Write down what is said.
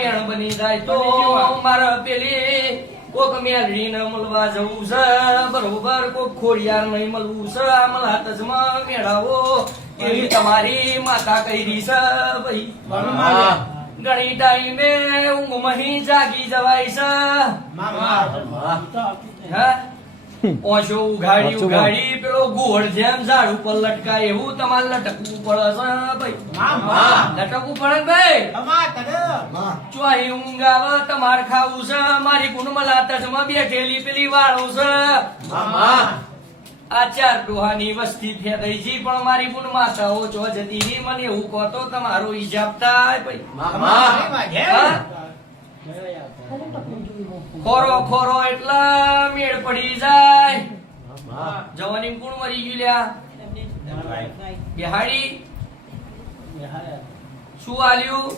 બની જાય તો મારે પેલી કોક મેળવીને મળવા જવું છે બરોબર કોક ખોડિયાર નહીં મળવું છે આમલા તજમાં મેળાવો એવી તમારી માતા કરી છે ભાઈ ઘણી ટાઈમે ઊંઘમાં જાગી જવાય છે હા ઓછો ઉઘાડી પેલો ગોળ જેમ ઝાડ ઉપર લટકાય એવું તમારે લટકવું પડે છે ભાઈ લટકવું પડે ભાઈ ચોહી ઊંઘ આવે તમારે ખાવું છે મારી કુંડમલા તજમાં બેઠેલી પેલી વાળું છે આ ચાર ડોહાની વસ્તી ફેદાઈ જી પણ મારી ગુણ માતાઓ ચો જતી રહી મને એવું કહો તો તમારો હિસાબ થાય ભાઈ ખોરો ખોરો એટલા મેળ પડી જાય જવાની ગુણ મરી ગયું લ્યા બિહાડી શું આલ્યું